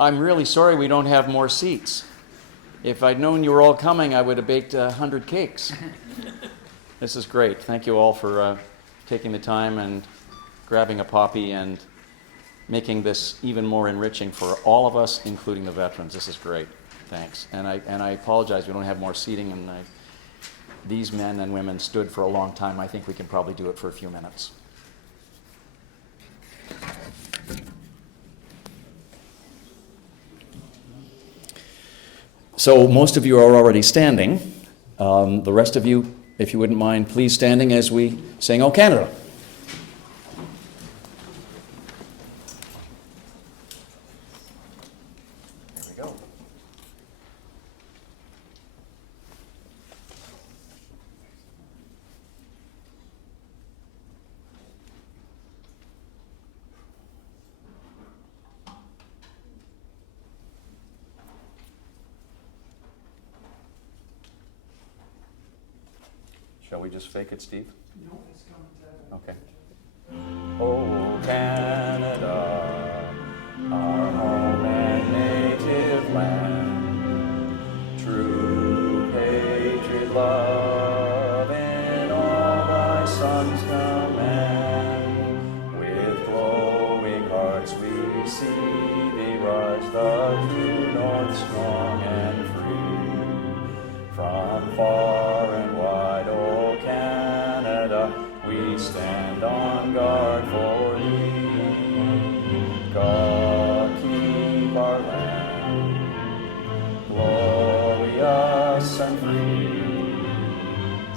I'm really sorry we don't have more seats. If I'd known you were all coming, I would have baked 100 cakes. This is great. Thank you all for taking the time and grabbing a poppy and making this even more enriching for all of us, including the veterans. This is great. Thanks. And I apologize we don't have more seating, and these men and women stood for a long time. I think we can probably do it for a few minutes. So most of you are already standing. The rest of you, if you wouldn't mind, please standing as we sing "O Canada." There we go. Shall we just fake it, Steve? No, it's coming to... Okay. Oh, Canada, our home and native land, true patriot love in all thy sons command. With glowing hearts we see thee rise, the true north strong and free. From far and wide, O Canada, we stand on guard for thee. God keep our land glorious and free.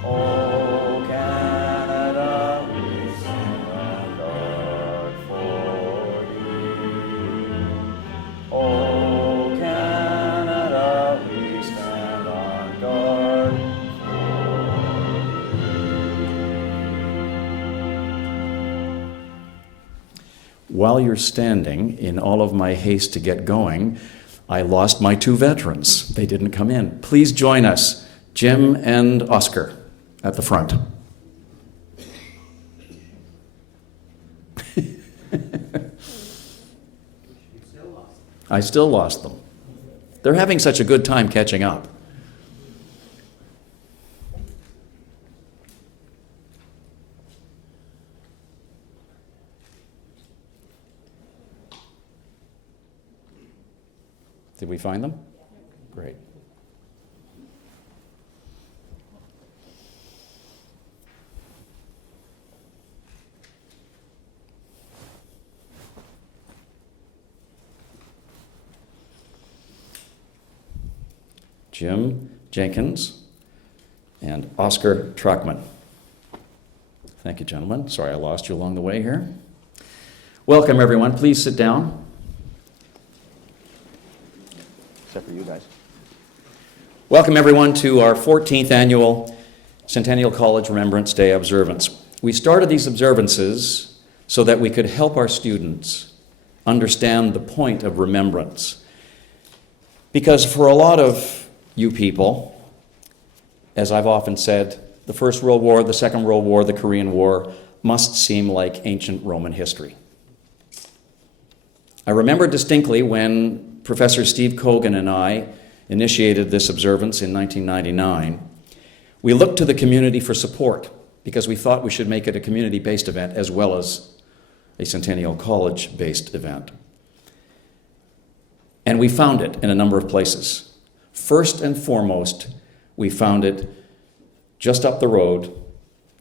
O Canada, we stand on guard for thee. O Canada, we stand on guard. While you're standing, in all of my haste to get going, I lost my two veterans. They didn't come in. Please join us, Jim and Oscar, at the front. I still lost them. They're having such a good time catching up. Did we find them? Great. Jim Jenkins and Oscar Trachmann. Thank you, gentlemen. Sorry I lost you along the way here. Welcome, everyone. Please sit down. Except for you guys. Welcome, everyone, to our 14th annual Centennial College Remembrance Day Observance. We started these observances so that we could help our students understand the point of remembrance. Because for a lot of you people, as I've often said, the First World War, the Second World War, the Korean War must seem like ancient Roman history. I remember distinctly when Professor Steve Cogan and I initiated this observance in 1999. We looked to the community for support because we thought we should make it a community-based event as well as a Centennial College-based event. And we found it in a number of places. First and foremost, we found it just up the road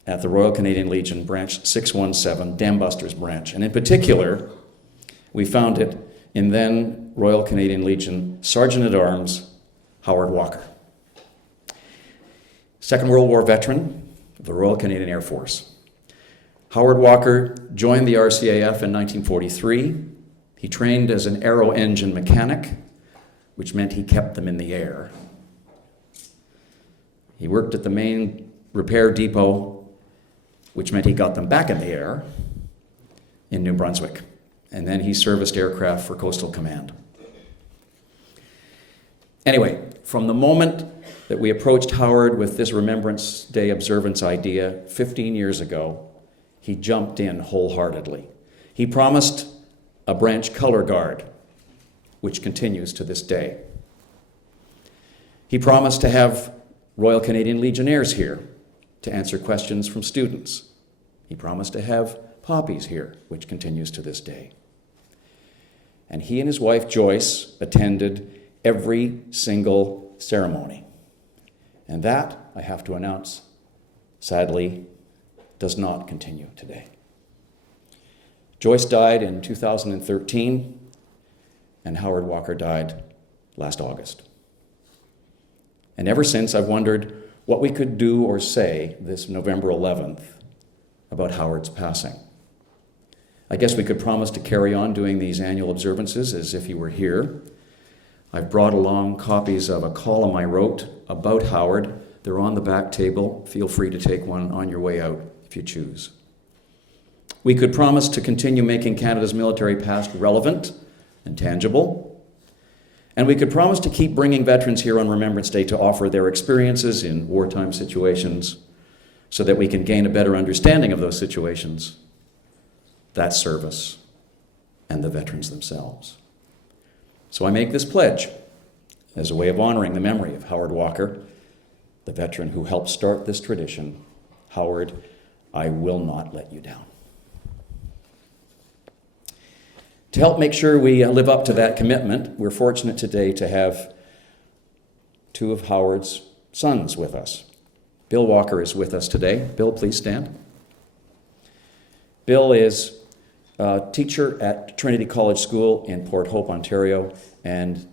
at the Royal Canadian Legion, Branch 617, Dambusters Branch. And in particular, we found it in then Royal Canadian Legion Sergeant-at-Arms Howard Walker. Second World War veteran of the Royal Canadian Air Force. Howard Walker joined the RCAF in 1943. He trained as an aero engine mechanic, which meant he kept them in the air. He worked at the main repair depot, which meant he got them back in the air in New Brunswick. And then he serviced aircraft for Coastal Command. Anyway, from the moment that we approached Howard with this Remembrance Day observance idea 15 years ago, he jumped in wholeheartedly. He promised a branch color guard which continues to this day. He promised to have Royal Canadian Legionnaires here to answer questions from students. He promised to have poppies here, which continues to this day. And he and his wife, Joyce, attended every single ceremony. And that, I have to announce, sadly, does not continue today. Joyce died in 2013, and Howard Walker died last August. And ever since, I've wondered what we could do or say this November 11th about Howard's passing. I guess we could promise to carry on doing these annual observances as if he were here. I've brought along copies of a column I wrote about Howard. They're on the back table. Feel free to take one on your way out if you choose. We could promise to continue making Canada's military past relevant and tangible. And we could promise to keep bringing veterans here on Remembrance Day to offer their experiences in wartime situations so that we can gain a better understanding of those situations, that service, and the veterans themselves. So I make this pledge as a way of honoring the memory of Howard Walker, the veteran who helped start this tradition. Howard, I will not let you down. To help make sure we live up to that commitment, we're fortunate today to have two of Howard's sons with us. Bill Walker is with us today. Bill, please stand. Bill is a teacher at Trinity College School in Port Hope, Ontario, and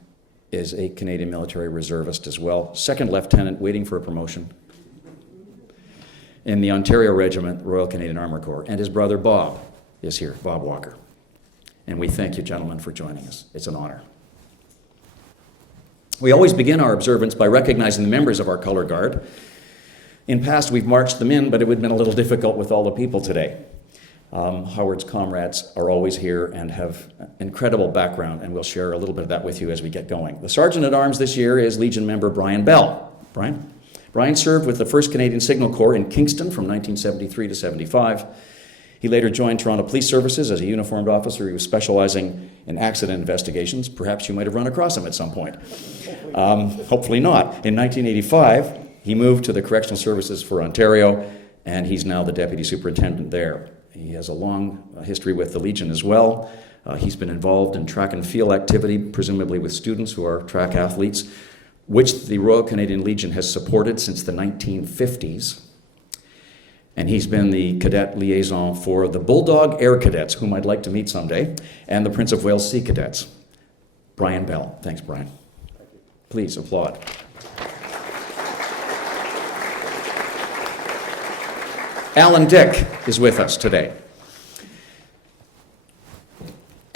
is a Canadian military reservist as well. Second lieutenant, waiting for a promotion in the Ontario Regiment, Royal Canadian Armour Corps. And his brother Bob is here, Bob Walker. And we thank you, gentlemen, for joining us. It's an honor. We always begin our observance by recognizing the members of our color guard. In past, we've marched them in, but it would have been a little difficult with all the people today. Howard's comrades are always here and have incredible background, and we'll share a little bit of that with you as we get going. The Sergeant at Arms this year is Legion member Brian Bell. Brian served with the 1st Canadian Signal Corps in Kingston from 1973 to 75. He later joined Toronto Police Services as a uniformed officer. He was specializing in accident investigations. Perhaps you might have run across him at some point. Hopefully not. In 1985, he moved to the Correctional Services for Ontario, and he's now the Deputy Superintendent there. He has a long history with the Legion as well. He's been involved in track and field activity, presumably with students who are track athletes, which the Royal Canadian Legion has supported since the 1950s. And he's been the cadet liaison for the Bulldog Air Cadets, whom I'd like to meet someday, and the Prince of Wales Sea Cadets. Brian Bell. Thanks, Brian. Please applaud. Alan Dick is with us today.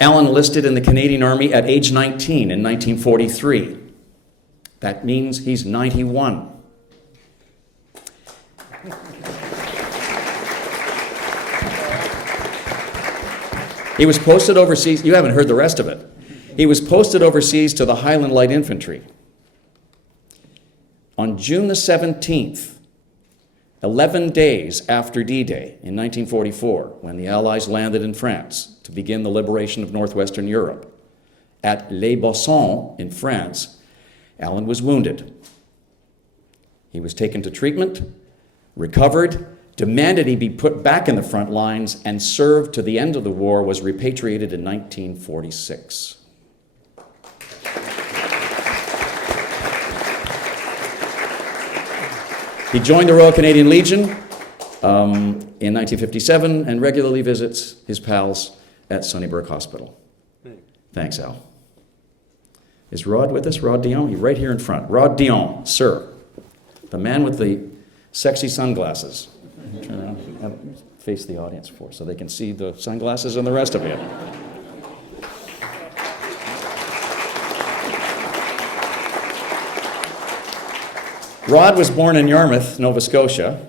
Alan enlisted in the Canadian Army at age 19 in 1943. That means he's 91. He was posted overseas. You haven't heard the rest of it. He was posted overseas to the Highland Light Infantry. On June the 17th, 11 days after D-Day in 1944, when the Allies landed in France to begin the liberation of northwestern Europe, at Les Bossons in France, Alan was wounded. He was taken to treatment, recovered, demanded he be put back in the front lines, and served to the end of the war, was repatriated in 1946. He joined the Royal Canadian Legion in 1957 and regularly visits his pals at Sunnybrook Hospital. Thanks, Al. Is Rod with us? Rod Dion? He's right here in front. Rod Dion, sir. The man with the sexy sunglasses. Turn around, face the audience for so they can see the sunglasses and the rest of it. Rod was born in Yarmouth, Nova Scotia,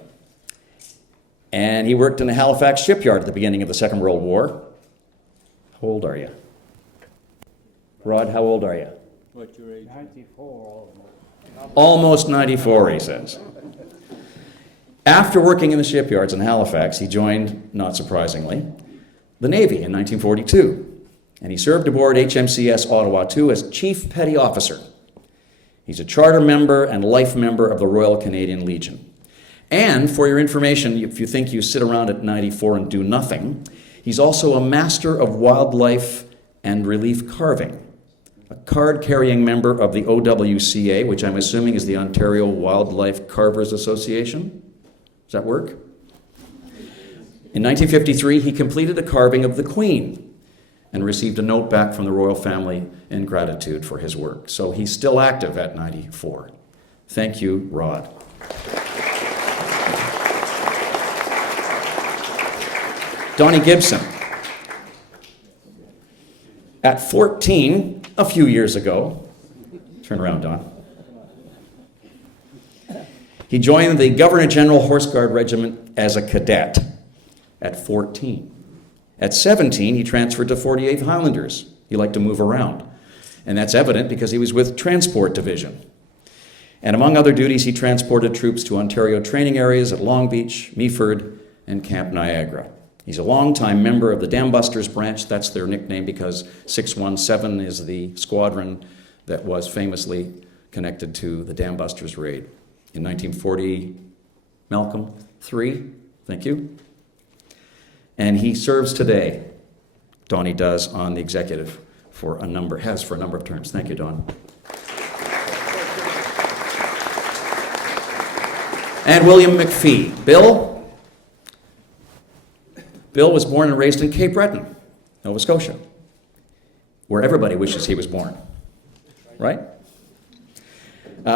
and he worked in the Halifax shipyard at the beginning of the Second World War. How old are you? Rod, how old are you? What's your age? 94. Almost 94, he says. After working in the shipyards in Halifax, he joined, not surprisingly, the Navy in 1942. and he served aboard HMCS Ottawa II as Chief Petty Officer. He's a charter member and life member of the Royal Canadian Legion. And for your information, if you think you sit around at 94 and do nothing, he's also a master of wildlife and relief carving, a card-carrying member of the OWCA, which I'm assuming is the Ontario Wildlife Carvers Association. Does that work? In 1953, he completed a carving of the Queen and received a note back from the royal family in gratitude for his work. So he's still active at 94. Thank you, Rod. Donnie Gibson. At 14, a few years ago, turn around, Don. He joined the Governor General Horse Guard Regiment as a cadet at 14. At 17, he transferred to 48th Highlanders. He liked to move around. And that's evident because he was with Transport Division. And among other duties, he transported troops to Ontario training areas at Long Beach, Meaford, and Camp Niagara. He's a longtime member of the Dambusters Branch. That's their nickname because 617 is the squadron that was famously connected to the Dambusters raid. In 1940, Malcolm 3, thank you. And he serves today, Donnie does, on the executive for a number of terms. Thank you, Don. And William McPhee. Bill was born and raised in Cape Breton, Nova Scotia, where everybody wishes he was born, right?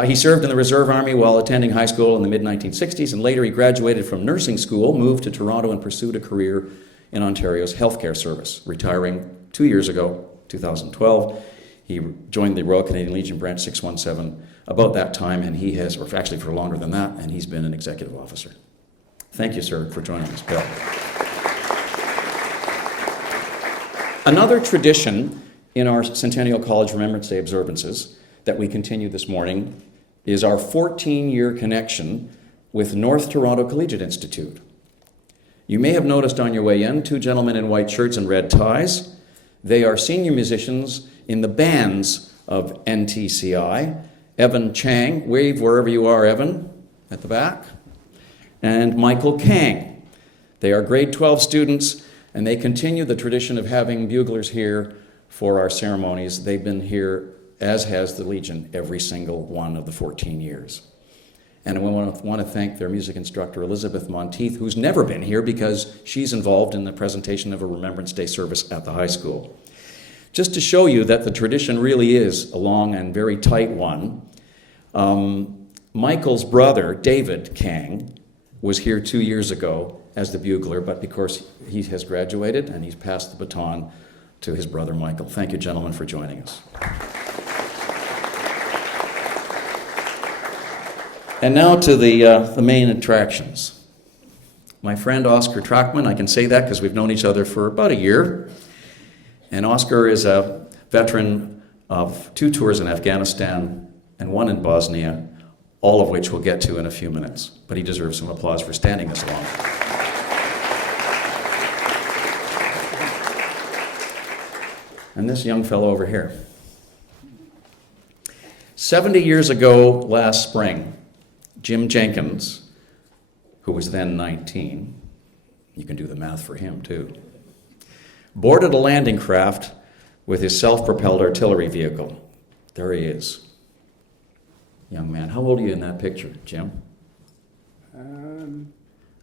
He served in the Reserve Army while attending high school in the mid-1960s, and later he graduated from nursing school, moved to Toronto, and pursued a career in Ontario's healthcare service, retiring 2 years ago, 2012. He joined the Royal Canadian Legion Branch 617 about that time, and he has, or actually for longer than that, and he's been an executive officer. Thank you, sir, for joining us, Bill. Another tradition in our Centennial College Remembrance Day observances that we continue this morning is our 14-year connection with North Toronto Collegiate Institute. You may have noticed on your way in 2 gentlemen in white shirts and red ties. They are senior musicians in the bands of NTCI. Evan Chang, wave wherever you are, Evan, at the back, and Michael Kang. They are grade 12 students, and they continue the tradition of having buglers here for our ceremonies. They've been here, as has the Legion, every single one of the 14 years. And I want to thank their music instructor, Elizabeth Monteith, who's never been here because she's involved in the presentation of a Remembrance Day service at the high school. Just to show you that the tradition really is a long and very tight one, Michael's brother, David Kang, was here 2 years ago as the bugler, but because he has graduated and he's passed the baton to his brother Michael. Thank you, gentlemen, for joining us. And now to the main attractions. My friend Oscar Trachmann, I can say that because we've known each other for about a year. And Oscar is a veteran of 2 tours in Afghanistan and 1 in Bosnia, all of which we'll get to in a few minutes. But he deserves some applause for standing this long. And this young fellow over here. 70 years ago last spring, Jim Jenkins, who was then 19, you can do the math for him too, boarded a landing craft with his self-propelled artillery vehicle. There he is. Young man. How old are you in that picture, Jim?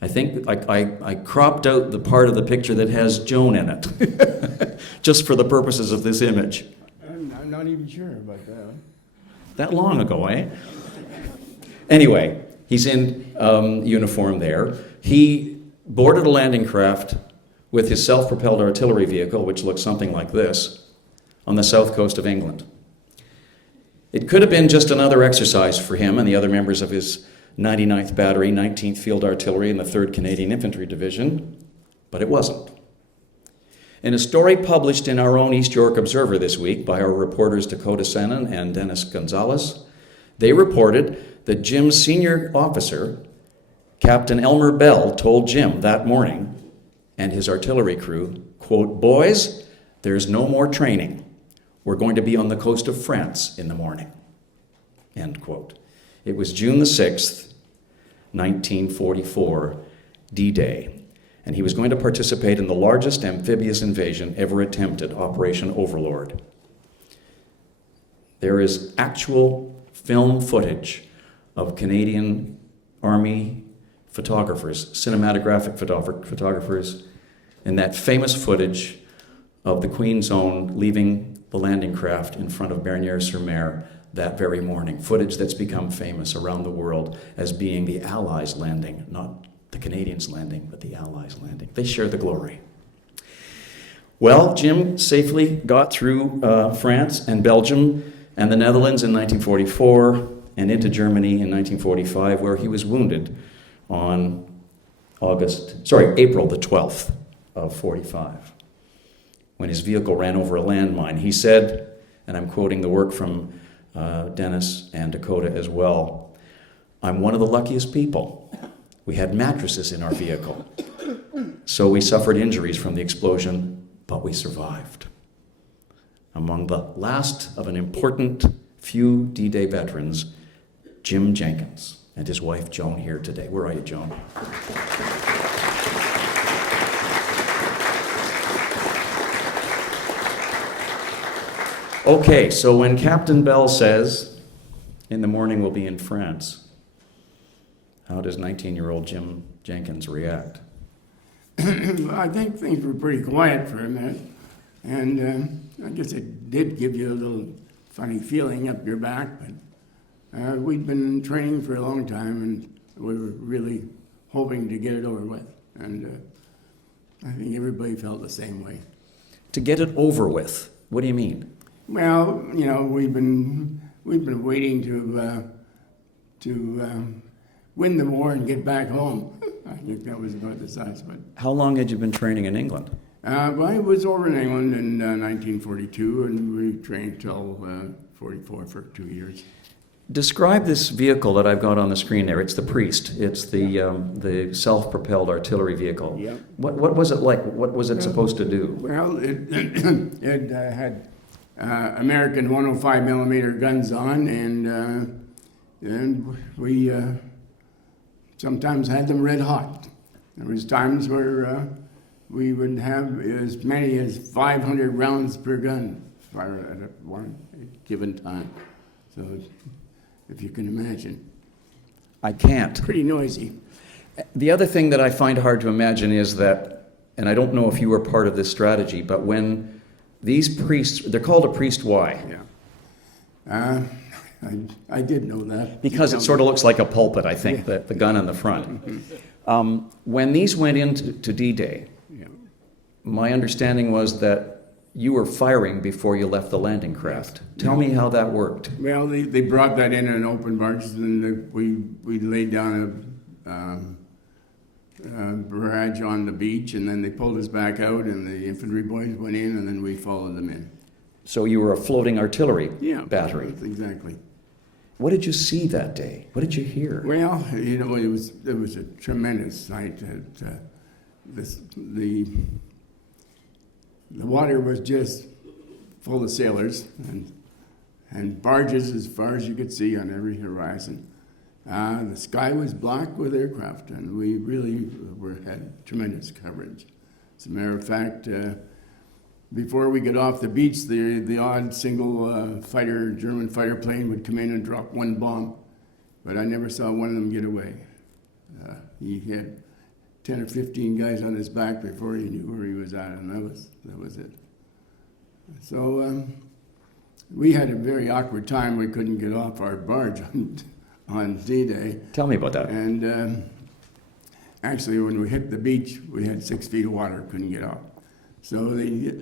I think I cropped out the part of the picture that has Joan in it, just for the purposes of this image. I'm not even sure about that. That long ago, eh? Anyway, he's in uniform there. He boarded a landing craft with his self-propelled artillery vehicle, which looks something like this, on the south coast of England. It could have been just another exercise for him and the other members of his 99th Battery, 19th Field Artillery, and the 3rd Canadian Infantry Division, but it wasn't. In a story published in our own East York Observer this week by our reporters Dakota Senon and Dennis Gonzalez, they reported that Jim's senior officer, Captain Elmer Bell, told Jim that morning and his artillery crew, quote, "Boys, There's no more training. We're going to be on the coast of France in the morning. End quote. It was June the 6th, 1944, D-Day, and he was going to participate in the largest amphibious invasion ever attempted, Operation Overlord. There is actual film footage of Canadian Army photographers, cinematographic photographers, in that famous footage of the Queen's Own leaving the landing craft in front of Bernières-sur-Mer that very morning. Footage that's become famous around the world as being the Allies' landing, not the Canadians' landing, but the Allies' landing. They share the glory. Well, Jim safely got through France and Belgium and the Netherlands in 1944 and into Germany in 1945, where he was wounded on April the 12th of 45, when his vehicle ran over a landmine. He said, and I'm quoting the work from Dennis and Dakota as well, "I'm one of the luckiest people. We had mattresses in our vehicle, so we suffered injuries from the explosion, but we survived." Among the last of an important few D-Day veterans, Jim Jenkins and his wife Joan here today. Where are you, Joan? Okay, so when Captain Bell says, "In the morning we'll be in France," how does 19-year-old Jim Jenkins react? I think things were pretty quiet for a minute, and I guess it did give you a little funny feeling up your back, but we'd been training for a long time, and we were really hoping to get it over with, and I think everybody felt the same way. To get it over with, what do you mean? Well, you know, we've been waiting to win the war and get back home. I think that was about the size. But How long had you been training in England? well, I was over in England in 1942, and we trained till 44 for 2 years. Describe this vehicle that I've got on the screen there. It's the Priest. It's the self-propelled artillery vehicle. Yep. What was it like? What was it supposed to do? Well, it had American 105 millimeter guns on, and we sometimes had them red hot. There was times where we would have as many as 500 rounds per gun fire at one given time. So, if you can imagine. I can't. Pretty noisy. The other thing that I find hard to imagine is that, and I don't know if you were part of this strategy, but when these priests, they're called a priest, why? Yeah. I did know that. Because it sort of looks like a pulpit, I think, the gun on the front. When these went into D-Day, Yeah. my understanding was that you were firing before you left the landing craft. Tell me how that worked. Well, they brought that in an open barge, and we laid down a barrage on the beach, and then they pulled us back out, and the infantry boys went in, and then we followed them in. So you were a floating artillery battery. That's exactly. What did you see that day? What did you hear? Well, you know, it was a tremendous sight. The water was just full of sailors and barges as far as you could see on every horizon. The sky was black with aircraft, and we really had tremendous coverage. As a matter of fact, before we got off the beach, the odd single German fighter plane would come in and drop one bomb, but I never saw one of them get away. He had 10 or 15 guys on his back before he knew where he was at, and that was it. So we had a very awkward time. We couldn't get off our barge on D-Day. Tell me about that. And actually, when we hit the beach, we had 6 feet of water, couldn't get off. So they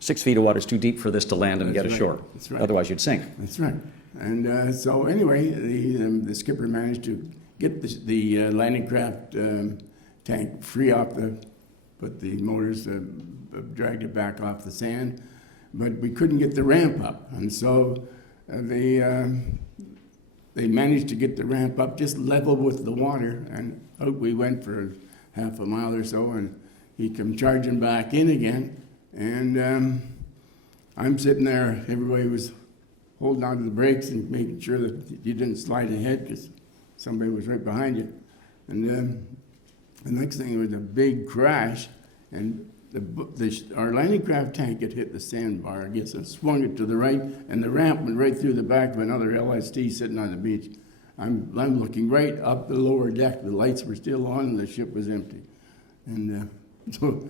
6 feet of water is too deep for this to land and get ashore. That's right. Otherwise, you'd sink. That's right. And so anyway, the skipper managed to get the landing craft tank free off put the motors, dragged it back off the sand, but we couldn't get the ramp up. And so they managed to get the ramp up just level with the water, and out we went for half a mile or so, and he come charging back in again, And I'm sitting there, everybody was holding on to the brakes and making sure that you didn't slide ahead because somebody was right behind you. And then the next thing was a big crash, and our landing craft tank had hit the sandbar, I guess, and swung it to the right, and the ramp went right through the back of another LST sitting on the beach. I'm looking right up the lower deck. The lights were still on, and the ship was empty. And so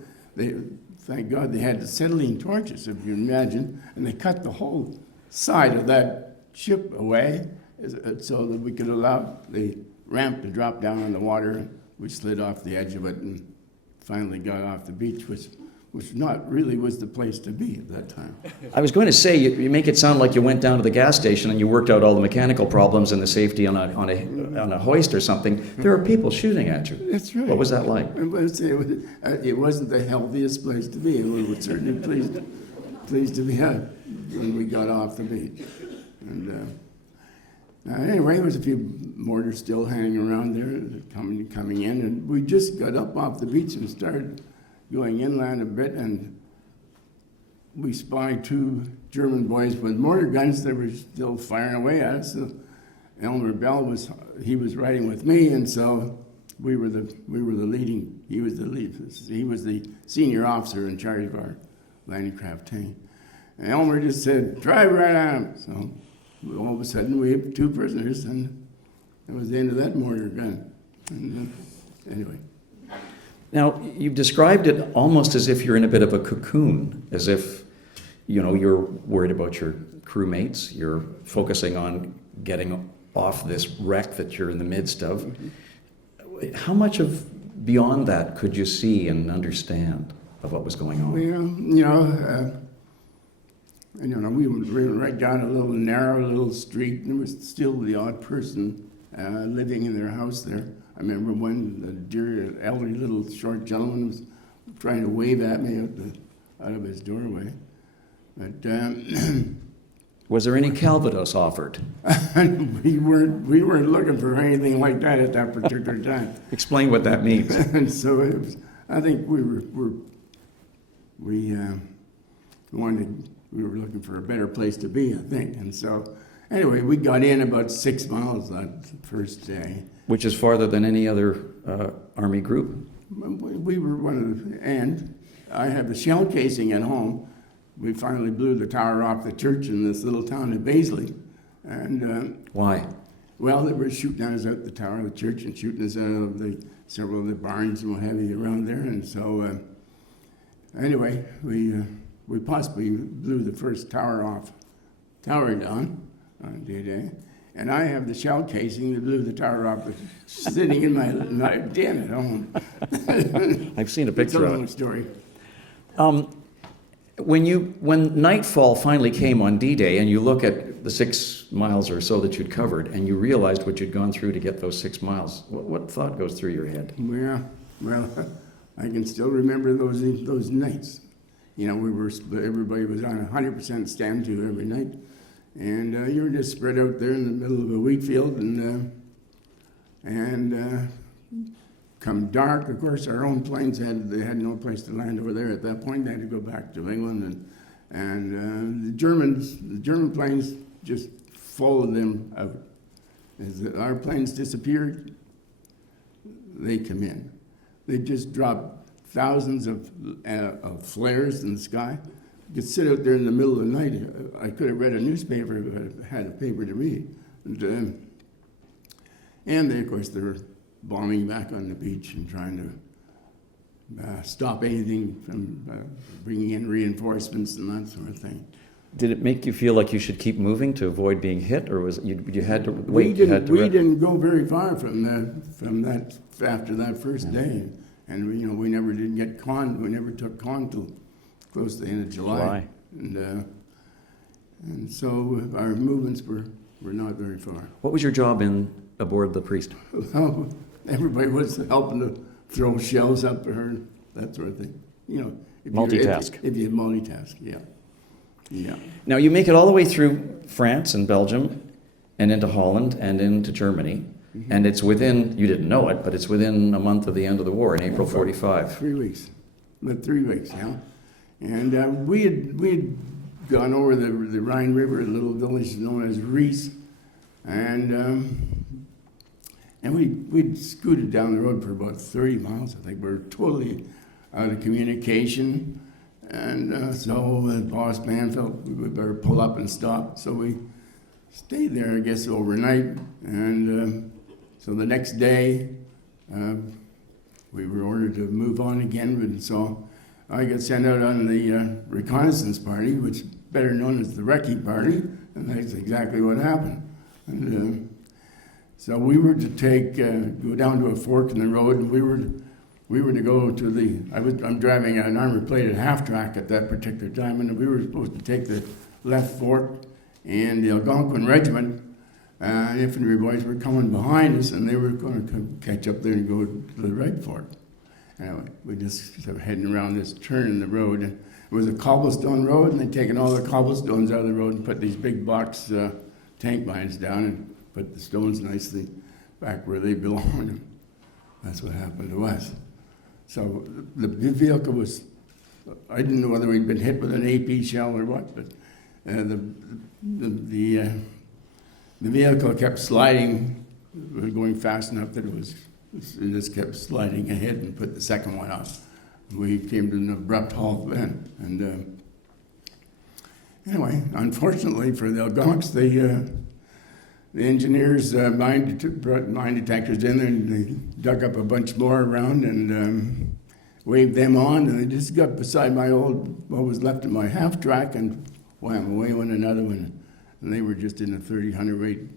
thank God they had acetylene torches, if you imagine, and they cut the whole side of that ship away so that we could allow the ramp to drop down on the water. We slid off the edge of it and finally got off the beach, which not really was the place to be at that time. I was going to say, you make it sound like you went down to the gas station and you worked out all the mechanical problems and the safety on a hoist or something. There are people shooting at you. That's right. What was that like? It wasn't the healthiest place to be. We were certainly pleased to be out when we got off the beach. And anyway, there was a few mortars still hanging around there, coming in, and we just got up off the beach and started going inland a bit, and we spied two German boys with mortar guns that were still firing away at us. So Elmer Bell was riding with me, and so we were the leading. He was the lead. He was the senior officer in charge of our landing craft tank. And Elmer just said, "Drive right on him." So all of a sudden, we had two prisoners, and that was the end of that mortar gun. And, anyway. Now, you've described it almost as if you're in a bit of a cocoon, as if, you're worried about your crewmates, you're focusing on getting off this wreck that you're in the midst of. Mm-hmm. How much of beyond that could you see and understand of what was going on? Well, we were right down a little narrow little street, and there was still the odd person living in their house there. I remember when the dear elderly little short gentleman was trying to wave at me out of his doorway. But was there any Calvados offered? we weren't looking for anything like that at that particular time. Explain what that means. And so I think we were looking for a better place to be, I think. And so anyway, we got in about 6 miles that first day. Which is farther than any other Army group? We were one of the, and I have the shell casing at home. We finally blew the tower off the church in this little town of Baisley. And why? Well, they were shooting at us out the tower of the church and shooting us out of several of the barns and what have you around there. And so anyway, we possibly blew the first tower down on D-Day. And I have the shell casing that blew the tower off, sitting in my den at home. I've seen a picture of it. It's a long story. When nightfall finally came on D-Day, and you look at the 6 miles or so that you'd covered, and you realized what you'd gone through to get those 6 miles, what thought goes through your head? Well, I can still remember those nights. Everybody was on 100% stand to every night. And you were just spread out there in the middle of a wheat field, and come dark, of course, our own planes had no place to land over there at that point. They had to go back to England, and the German planes just followed them out. As our planes disappeared, they come in. They just dropped thousands of flares in the sky. You could sit out there in the middle of the night. I could have read a newspaper if I had a paper to read. And they, of course, they were bombing back on the beach and trying to stop anything from bringing in reinforcements and that sort of thing. Did it make you feel like you should keep moving to avoid being hit, or was you had to wait? We didn't go very far from that after that first day, and we never did get con. We never took con till close to the end of July. And so our movements were not very far. What was your job aboard the Priest? Well, everybody was helping to throw shells up there, that sort of thing. Multitask. If you multitask, yeah. Yeah. Now you make it all the way through France and Belgium, and into Holland and into Germany, mm-hmm. And it's within, you didn't know it, but it's within a month of the end of the war in April 45. 3 weeks. But 3 weeks, yeah. And we had gone over the Rhine River, a little village known as Reese, and we'd scooted down the road for about 30 miles. I think we were totally out of communication. And so the boss man felt we would better pull up and stop. So we stayed there, I guess, overnight. And so the next day, we were ordered to move on again. And so I got sent out on the reconnaissance party, which is better known as the recce party. And that's exactly what happened. And so we were to go down to a fork in the road, and we were to go to I'm driving an armor-plated half-track at that particular time, and we were supposed to take the left fork, and the Algonquin Regiment, infantry boys were coming behind us, and they were going to catch up there and go to the right fork. Anyway, we just sort of heading around this turn in the road, and it was a cobblestone road, and they'd taken all the cobblestones out of the road and put these big box tank mines down and put the stones nicely back where they belonged. That's what happened to us. So the vehicle was, I didn't know whether we'd been hit with an AP shell or what, but the vehicle kept sliding. We were going fast enough that it just kept sliding ahead and put the second one out. We came to an abrupt halt then. And anyway, unfortunately for the Algonquins, the engineers brought mine detectors in there, and they dug up a bunch more around and waved them on, and they just got beside what was left of my half-track, and wham, away went another one. And they were just in a 30 hundredweight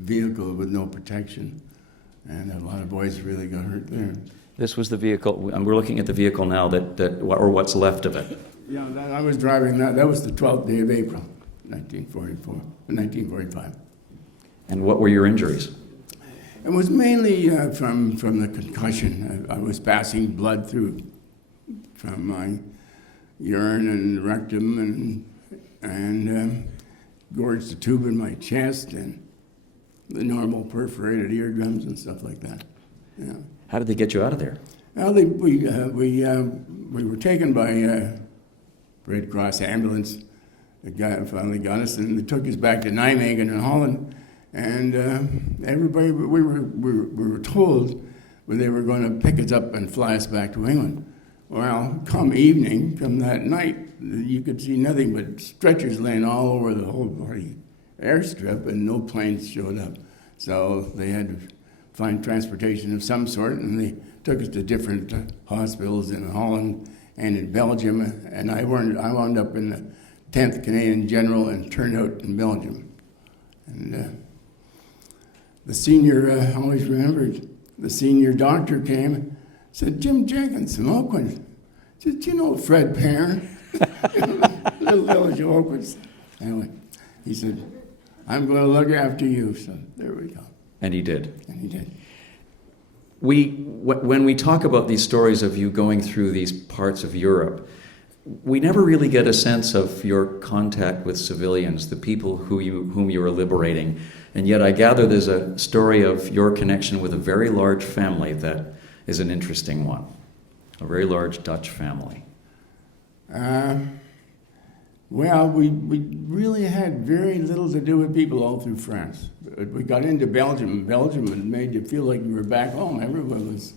vehicle with no protection, and a lot of boys really got hurt there. This was the vehicle, and we're looking at the vehicle now or what's left of it. Yeah, I was driving that. That was the 12th day of April, 1945. And what were your injuries? It was mainly from the concussion. I was passing blood from my urine and rectum and gorged the tube in my chest and the normal perforated eardrums and stuff like that. Yeah. How did they get you out of there? Well, we were taken by Red Cross ambulance. The guy finally got us, and they took us back to Nijmegen in Holland. And everybody, we were told they were going to pick us up and fly us back to England. Well, come that night, you could see nothing but stretchers laying all over the whole bloody airstrip, and no planes showed up. So they had to find transportation of some sort, and they took us to different hospitals in Holland and in Belgium. And I wound up in the 10th Canadian General and turned out in Belgium. And the senior, I always remembered, the senior doctor came and said, "Jim Jenkins from Oakland." Said, "Do you know Fred Perrin?" Little village of Oakland. Anyway, he said, "I'm going to look after you." So there we go. And he did. And he did. When we talk about these stories of you going through these parts of Europe, we never really get a sense of your contact with civilians, the people whom you were liberating. And yet I gather there's a story of your connection with a very large family that is an interesting one, a very large Dutch family. Well, we really had very little to do with people all through France. We got into Belgium. Belgium had made you feel like you were back home. Everyone was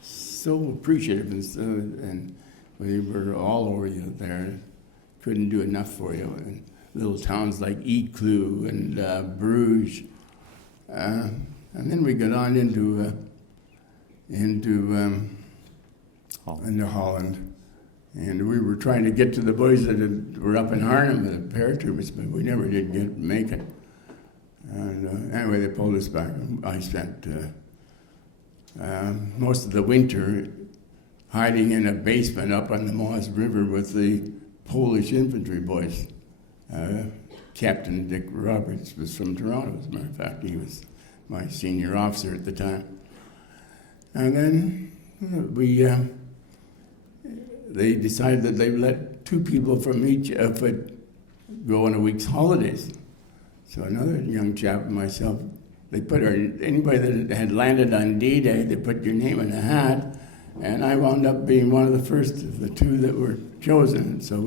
so appreciative, and we were all over you there. Couldn't do enough for you. And little towns like Ecloo and Bruges. And then we got on into Holland. And we were trying to get to the boys that were up in Arnhem, the paratroopers, but we never did make it. And anyway, they pulled us back. I spent most of the winter hiding in a basement up on the Moss River with the Polish infantry boys. Captain Dick Roberts was from Toronto, as a matter of fact. He was my senior officer at the time. And then they decided that they would let two people from each outfit go on a week's holidays. So another young chap and myself, they put anybody that had landed on D-Day, they put your name in a hat, And I wound up being one of the first of the two that were chosen. So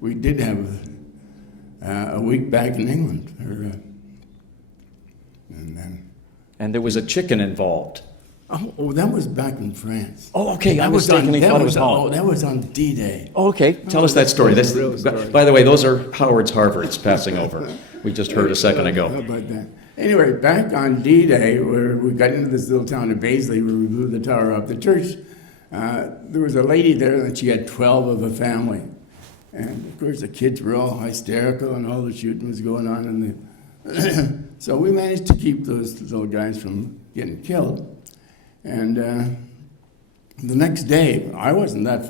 we did have a week back in England. And there was a chicken involved. Oh, that was back in France. Oh, okay. I That was on- mistakenly that thought it was was- home. Oh, that was on D-Day. Oh, okay. Tell us that story. That's a real story. By the way, those are Howard's Harvards passing over. We just heard a second How ago. about that? Anyway, back on D-Day, where we got into this little town of Paisley, where we blew the tower up the church, there was a lady there that she had 12 of a family. And of course, the kids were all hysterical and all the shooting was going on. So we managed to keep those little guys from getting killed. And the next day,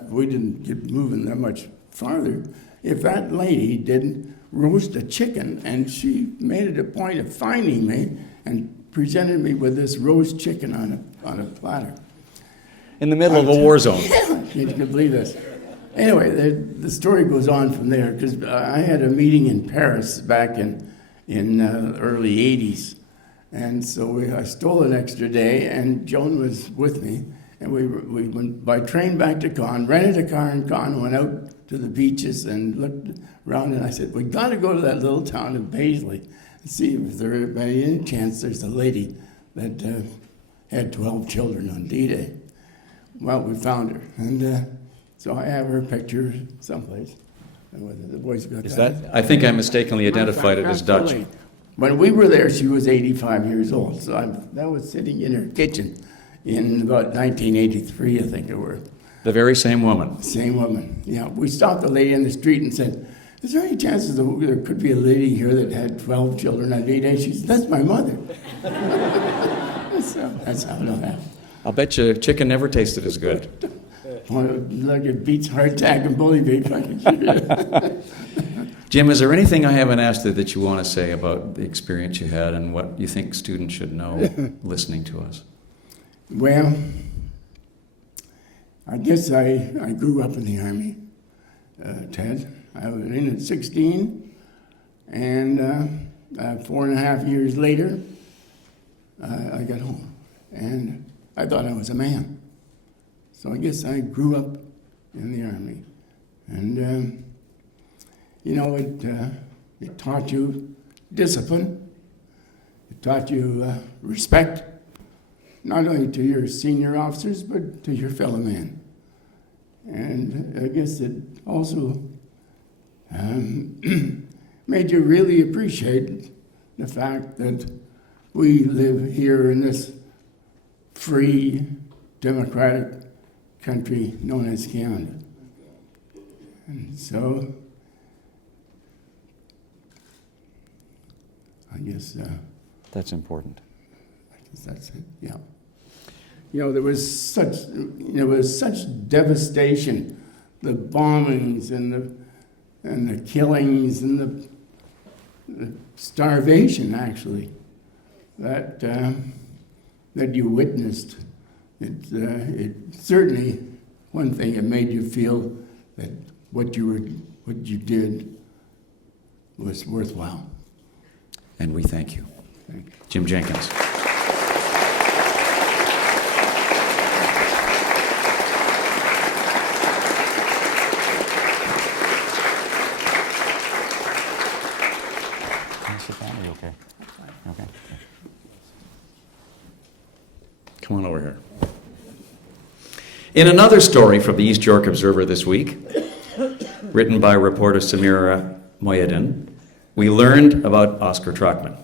we didn't get moving that much farther. If that lady didn't roast a chicken, and she made it a point of finding me and presented me with this roast chicken on a platter. In the middle of a war zone. You can believe this. Anyway, the story goes on from there, because I had a meeting in Paris back in early 80s. And so I stole an extra day, and Joan was with me. And we went by train back to Caen, rented a car in Caen, went out to the beaches and looked around, and I said, we got to go to that little town of Paisley and see if there, by any chance, there's a lady that had 12 children on D-Day. Well, we found her, and so I have her picture someplace. The boys got Is that? I think I mistakenly identified it as Dutch. When we were there, she was 85 years old, so that was sitting in her kitchen in about 1983, I think it were. The very same woman. Same woman. Yeah, we stopped the lady in the street and said, is there any chances that there could be a lady here that had 12 children on D-Day? She said, that's my mother. So that's how it happened. I'll bet you chicken never tasted as good. Look, it beats hardtack and bully beef. I can assure you. Jim, is there anything I haven't asked you that you want to say about the experience you had and what you think students should know listening to us? Well, I guess I grew up in the Army, Ted. I was in at 16, and 4.5 years later, I got home. And I thought I was a man. So I guess I grew up in the Army. And, it taught you discipline. It taught you respect, not only to your senior officers, but to your fellow man. And I guess it also made you really appreciate the fact that we live here in this free, democratic country known as Canada. And so, I guess That's important. that's it. Yeah. There was such devastation, the bombings and the killings and the starvation, actually, that you witnessed. It certainly, one thing, it made you feel that what you did was worthwhile. And we thank you. Jim Jenkins. Okay. Okay. Come on over here. In another story from the East York Observer this week, written by reporter Samira Moyedin, we learned about Oscar Trachmann,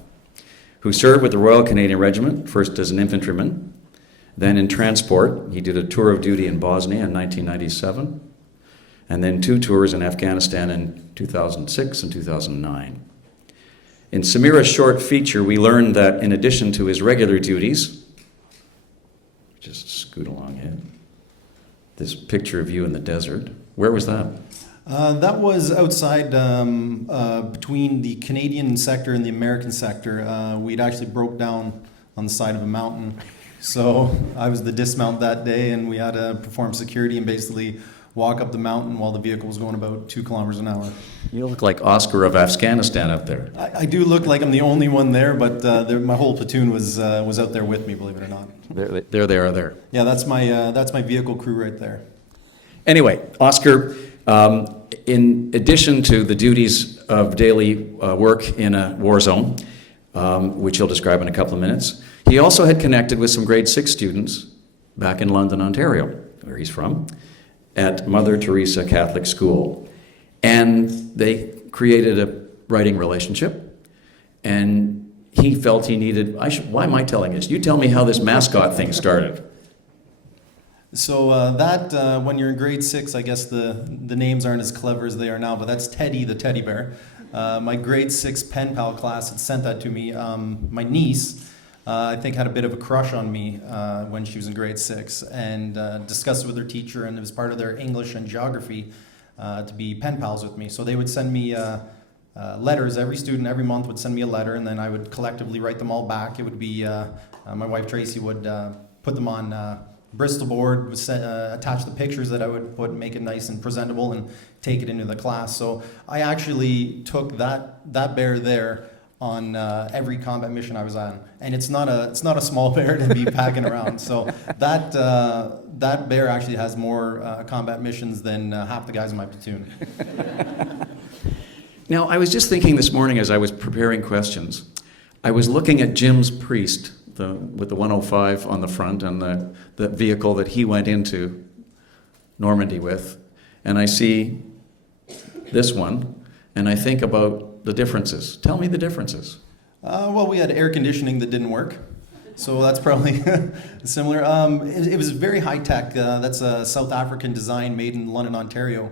who served with the Royal Canadian Regiment, first as an infantryman, then in transport. He did a tour of duty in Bosnia in 1997, and then 2 tours in Afghanistan in 2006 and 2009. In Samira's short feature, we learned that in addition to his regular duties, just scoot along here, this picture of you in the desert, where was that? That was outside between the Canadian sector and the American sector. We'd actually broke down on the side of a mountain. So I was the dismount that day, and we had to perform security and basically walk up the mountain while the vehicle was going about 2 kilometers an hour. You look like Oscar of Afghanistan out there. I do look like I'm the only one there, but my whole platoon was out there with me, believe it or not. There they are there. Yeah, that's my vehicle crew right there. Anyway, Oscar, in addition to the duties of daily work in a war zone, which he'll describe in a couple of minutes, he also had connected with some grade 6 students back in London, Ontario, where he's from, at Mother Teresa Catholic School. And they created a writing relationship, and he felt he needed... why am I telling this? You tell me how this mascot thing started. So when you're in grade 6, I guess the names aren't as clever as they are now, but that's Teddy the teddy bear. My grade 6 pen pal class had sent that to me. My niece, I think, had a bit of a crush on me when she was in grade 6, and discussed it with her teacher, and it was part of their English and geography to be pen pals with me. So they would send me letters. Every student every month would send me a letter, and then I would collectively write them all back. It would be, my wife Tracy would put them on Bristol board, would attach the pictures that I would put, make it nice and presentable, and take it into the class. So I actually took that bear there on every combat mission I was on, and it's not a small bear to be packing around. So that bear actually has more combat missions than half the guys in my platoon. Now, I was just thinking this morning as I was preparing questions, I was looking at Jim's priest, with the 105 on the front and the vehicle that he went into Normandy with, and I see this one, and I think about the differences. Tell me the differences. Well, we had air conditioning that didn't work, so that's probably similar. It was very high tech. That's a South African design made in London, Ontario.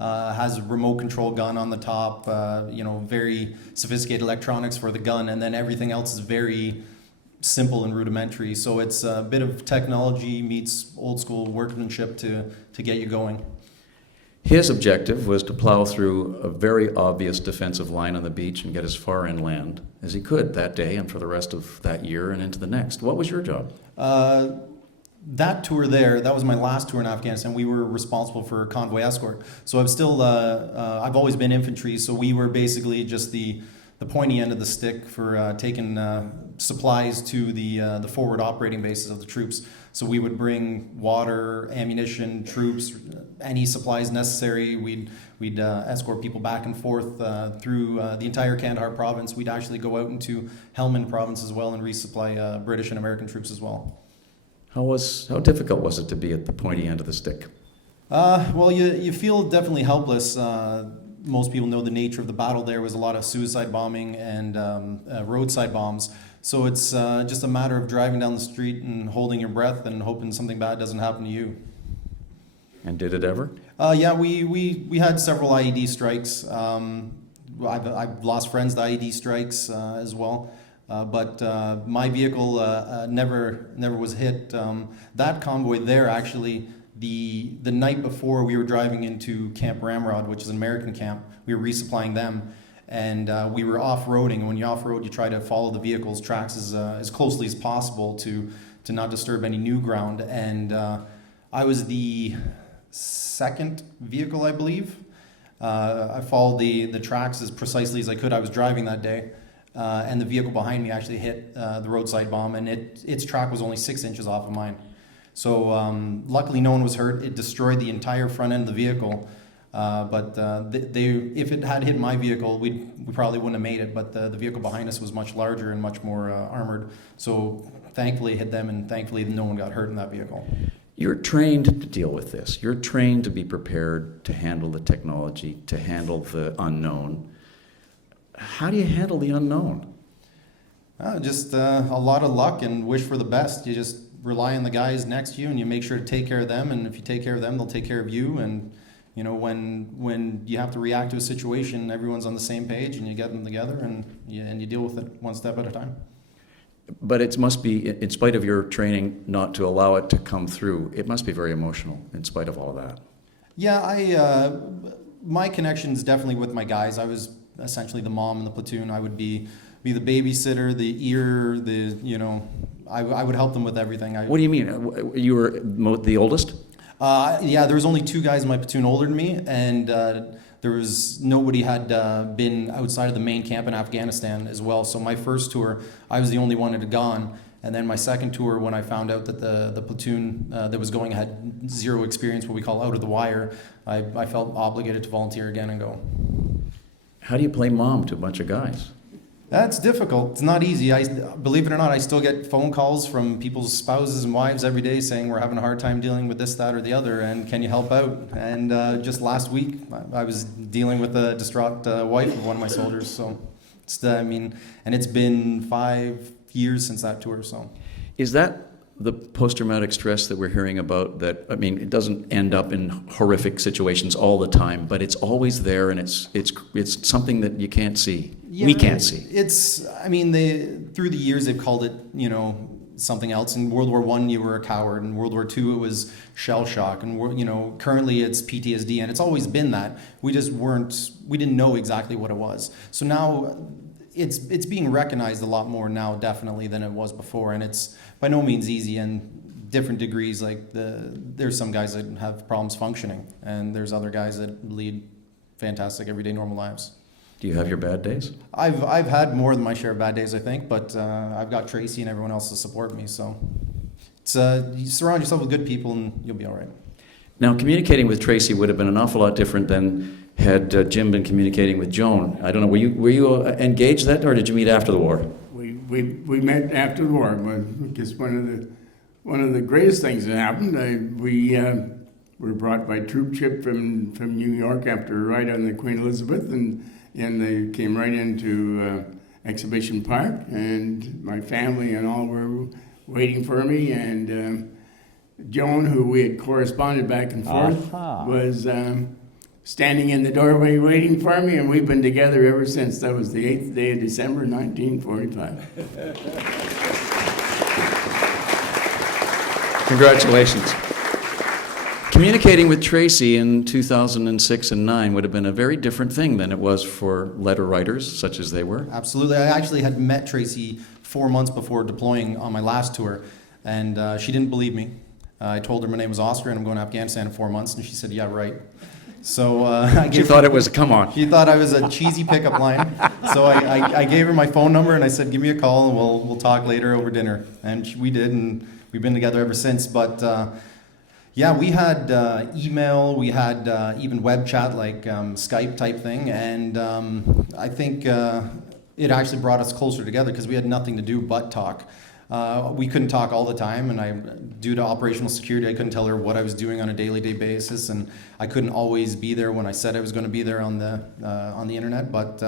Has a remote control gun on the top, very sophisticated electronics for the gun, and then everything else is very simple and rudimentary. So it's a bit of technology meets old school workmanship to get you going. His objective was to plow through a very obvious defensive line on the beach and get as far inland as he could that day and for the rest of that year and into the next. What was your job? That tour there, that was my last tour in Afghanistan. We were responsible for convoy escort. So I've always been infantry, so we were basically just the pointy end of the stick for taking supplies to the forward operating bases of the troops. So we would bring water, ammunition, troops, any supplies necessary. We'd escort people back and forth through the entire Kandahar province. We'd actually go out into Helmand province as well and resupply British and American troops as well. How difficult was it to be at the pointy end of the stick? Well, you feel definitely helpless. Most people know the nature of the battle. There was a lot of suicide bombing and roadside bombs. So it's just a matter of driving down the street and holding your breath and hoping something bad doesn't happen to you. And did it ever? Yeah, we had several IED strikes. I've lost friends to IED strikes as well. But my vehicle never was hit. That convoy there, actually, the night before we were driving into Camp Ramrod, which is an American camp, we were resupplying them, and we were off-roading. When you off-road, you try to follow the vehicle's tracks as closely as possible to not disturb any new ground. And I was the second vehicle, I believe. I followed the tracks as precisely as I could. I was driving that day. And the vehicle behind me actually hit the roadside bomb, and its track was only 6 inches off of mine. So luckily no one was hurt. It destroyed the entire front end of the vehicle. But if it had hit my vehicle, we probably wouldn't have made it. But the vehicle behind us was much larger and much more armored. So thankfully it hit them, and thankfully no one got hurt in that vehicle. You're trained to deal with this. You're trained to be prepared to handle the technology, to handle the unknown. How do you handle the unknown? Just a lot of luck and wish for the best. You just rely on the guys next to you, and you make sure to take care of them. And if you take care of them, they'll take care of you. And when you have to react to a situation, everyone's on the same page, and you get them together, and you deal with it one step at a time. But it must be, in spite of your training, not to allow it to come through. It must be very emotional, in spite of all of that. Yeah, my connection's definitely with my guys. I was essentially the mom in the platoon. I would be the babysitter, the ear, I would help them with everything. What do you mean? You were the oldest? Yeah, there was only 2 guys in my platoon older than me, and nobody had been outside of the main camp in Afghanistan as well. So my first tour, I was the only one that had gone. And then my second tour, when I found out that the platoon that was going had 0 experience, what we call out of the wire, I felt obligated to volunteer again and go. How do you play mom to a bunch of guys? That's difficult. It's not easy. Believe it or not, I still get phone calls from people's spouses and wives every day saying we're having a hard time dealing with this, that, or the other, and can you help out? And just last week, I was dealing with a distraught wife of one of my soldiers. So, and it's been 5 years since that tour. So, Is that the post-traumatic stress that we're hearing about? That, I mean, it doesn't end up in horrific situations all the time, but it's always there, and it's something that you can't see. yeah, We can't see. Through the years they've called it, something else. In World War I, you were a coward. In World War II, it was shell shock. And currently it's PTSD, and it's always been that. We didn't know exactly what it was. So now it's being recognized a lot more now, definitely, than it was before. And it's by no means easy, and different degrees. Like there's some guys that have problems functioning, and there's other guys that lead fantastic everyday normal lives. Do you have your bad days? I've had more than my share of bad days, I think, but I've got Tracy and everyone else to support me. So it's you surround yourself with good people, and you'll be all right. Now, communicating with Tracy would have been an awful lot different than had Jim been communicating with Joan. I don't know. Were you engaged then, or did you meet after the war? We met after the war, because one of the greatest things that happened. We were brought by troop ship from New York after a ride on the Queen Elizabeth, and they came right into Exhibition Park, and my family and all were waiting for me, and Joan, who we had corresponded back and forth, was standing in the doorway waiting for me, and we've been together ever since. That was the 8th day of December, 1945. Congratulations. Communicating with Tracy in 2006 and 2009 would have been a very different thing than it was for letter writers, such as they were. Absolutely. I actually had met Tracy 4 months before deploying on my last tour, and she didn't believe me. I told her my name was Oscar and I'm going to Afghanistan in 4 months, and she said, "Yeah, right." So She thought it was, come on. She thought I was a cheesy pickup line. So I gave her my phone number and I said, "Give me a call and we'll talk later over dinner." And we did, and we've been together ever since. But yeah, we had email, we had even web chat, like Skype type thing, and I think it actually brought us closer together because we had nothing to do but talk. We couldn't talk all the time, and due to operational security, I couldn't tell her what I was doing on a daily basis, and I couldn't always be there when I said I was going to be there on the internet. But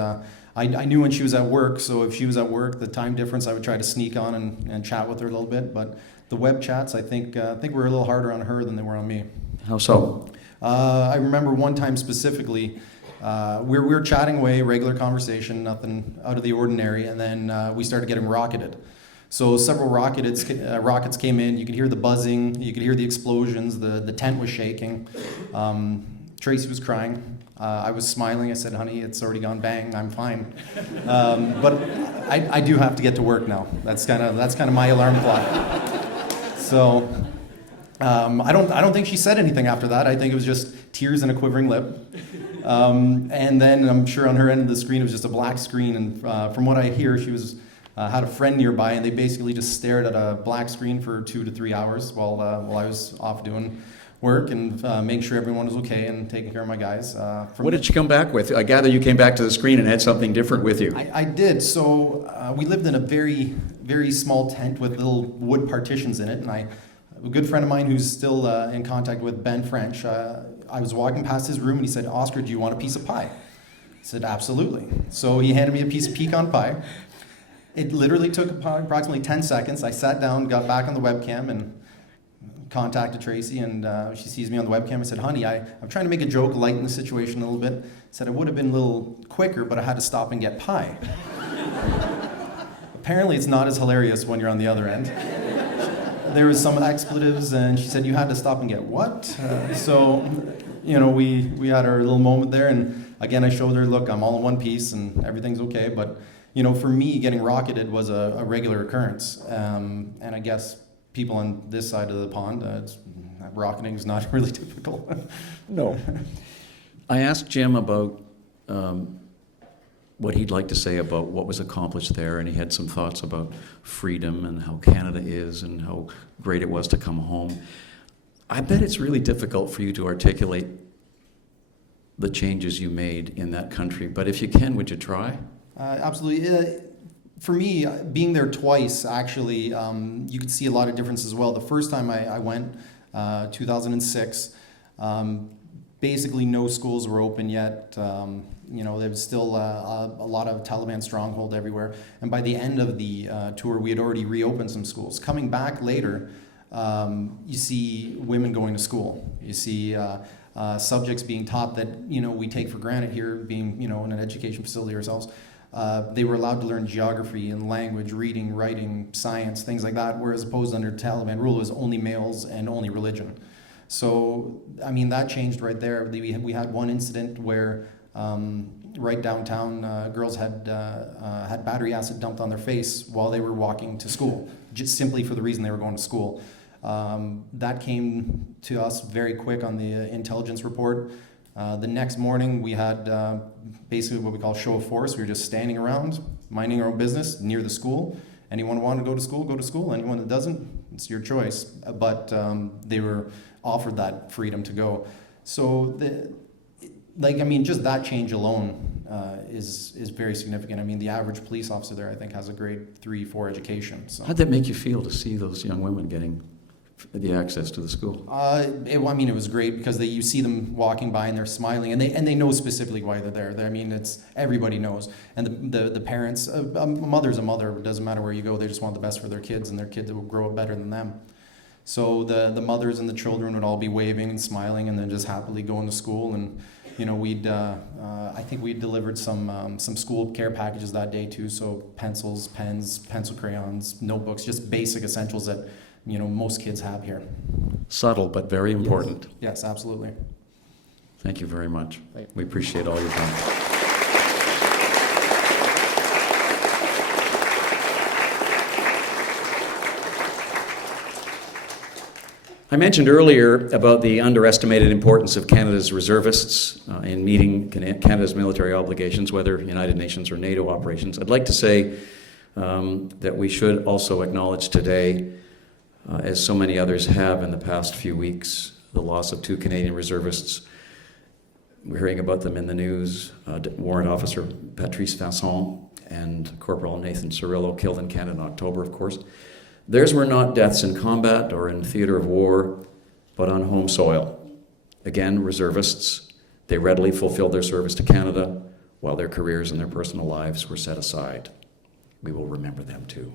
I knew when she was at work, so if she was at work, the time difference, I would try to sneak on and chat with her a little bit. But the web chats, I think were a little harder on her than they were on me. How so? I remember one time specifically. We were chatting away, regular conversation, nothing out of the ordinary, and then we started getting rocketed. So several rockets came in. You could hear the buzzing, you could hear the explosions, the tent was shaking. Tracy was crying. I was smiling. I said, "Honey, it's already gone bang. I'm fine." But I do have to get to work now. That's kind of my alarm clock. So I don't think she said anything after that. I think it was just tears and a quivering lip. And then I'm sure on her end of the screen it was just a black screen. And from what I hear, she was had a friend nearby, and they basically just stared at a black screen for 2 to 3 hours while I was off doing work and making sure everyone was okay and taking care of my guys. What did you come back with? I gather you came back to the screen and had something different with you. I did. So we lived in a very, very small tent with little wood partitions in it, and a good friend of mine who's still in contact with Ben French, I was walking past his room and he said, "Oscar, do you want a piece of pie?" I said, "Absolutely." So he handed me a piece of pecan pie. It literally took approximately 10 seconds. I sat down, got back on the webcam, and contacted Tracy, and she sees me on the webcam. I said, "Honey, I'm trying to make a joke, lighten the situation a little bit." I said it would have been a little quicker, but I had to stop and get pie. Apparently it's not as hilarious when you're on the other end. There was some expletives, and she said, "You had to stop and get what?" So, we had our little moment there, and again, I showed her, "Look, I'm all in one piece, and everything's okay." But, for me, getting rocketed was a regular occurrence, and I guess people on this side of the pond, rocketing is not really difficult. No. I asked Jim about what he'd like to say about what was accomplished there, and he had some thoughts about freedom and how Canada is and how great it was to come home. I bet it's really difficult for you to articulate the changes you made in that country, but if you can, would you try? Absolutely. For me, being there twice, actually, you could see a lot of difference as well. The first time I went, 2006, basically no schools were open yet. There was still a lot of Taliban stronghold everywhere. And by the end of the tour, we had already reopened some schools. Coming back later, you see women going to school. You see subjects being taught that we take for granted here, being in an education facility ourselves. They were allowed to learn geography and language, reading, writing, science, things like that, whereas opposed under Taliban rule, it was only males and only religion. So, that changed right there. We had one incident where right downtown, girls had battery acid dumped on their face while they were walking to school, just simply for the reason they were going to school. That came to us very quick on the intelligence report. The next morning, we had basically what we call show of force. We were just standing around, minding our own business near the school. Anyone want to go to school, go to school. Anyone that doesn't, it's your choice. But they were offered that freedom to go. So, just that change alone is very significant. The average police officer there, I think, has a grade 3-4 education. So. How'd that make you feel to see those young women getting the access to the school? It was great because you see them walking by and they're smiling, and they know specifically why they're there. It's everybody knows, and the parents, a mother's a mother. It doesn't matter where you go; they just want the best for their kids, and their kids will grow up better than them. So the mothers and the children would all be waving and smiling, and then just happily going to school. And I think we delivered some school care packages that day too. So pencils, pens, pencil crayons, notebooks, just basic essentials that most kids have here. Subtle, but very important. Yes, absolutely. Thank you very much. We appreciate all you've done. I mentioned earlier about the underestimated importance of Canada's reservists in meeting Canada's military obligations, whether United Nations or NATO operations. I'd like to say that we should also acknowledge today, as so many others have in the past few weeks, the loss of 2 Canadian reservists. We're hearing about them in the news. Warrant Officer Patrice Fasson and Corporal Nathan Cirillo, killed in Canada in October, of course. Theirs were not deaths in combat or in theater of war, but on home soil. Again, reservists, they readily fulfilled their service to Canada while their careers and their personal lives were set aside. We will remember them too.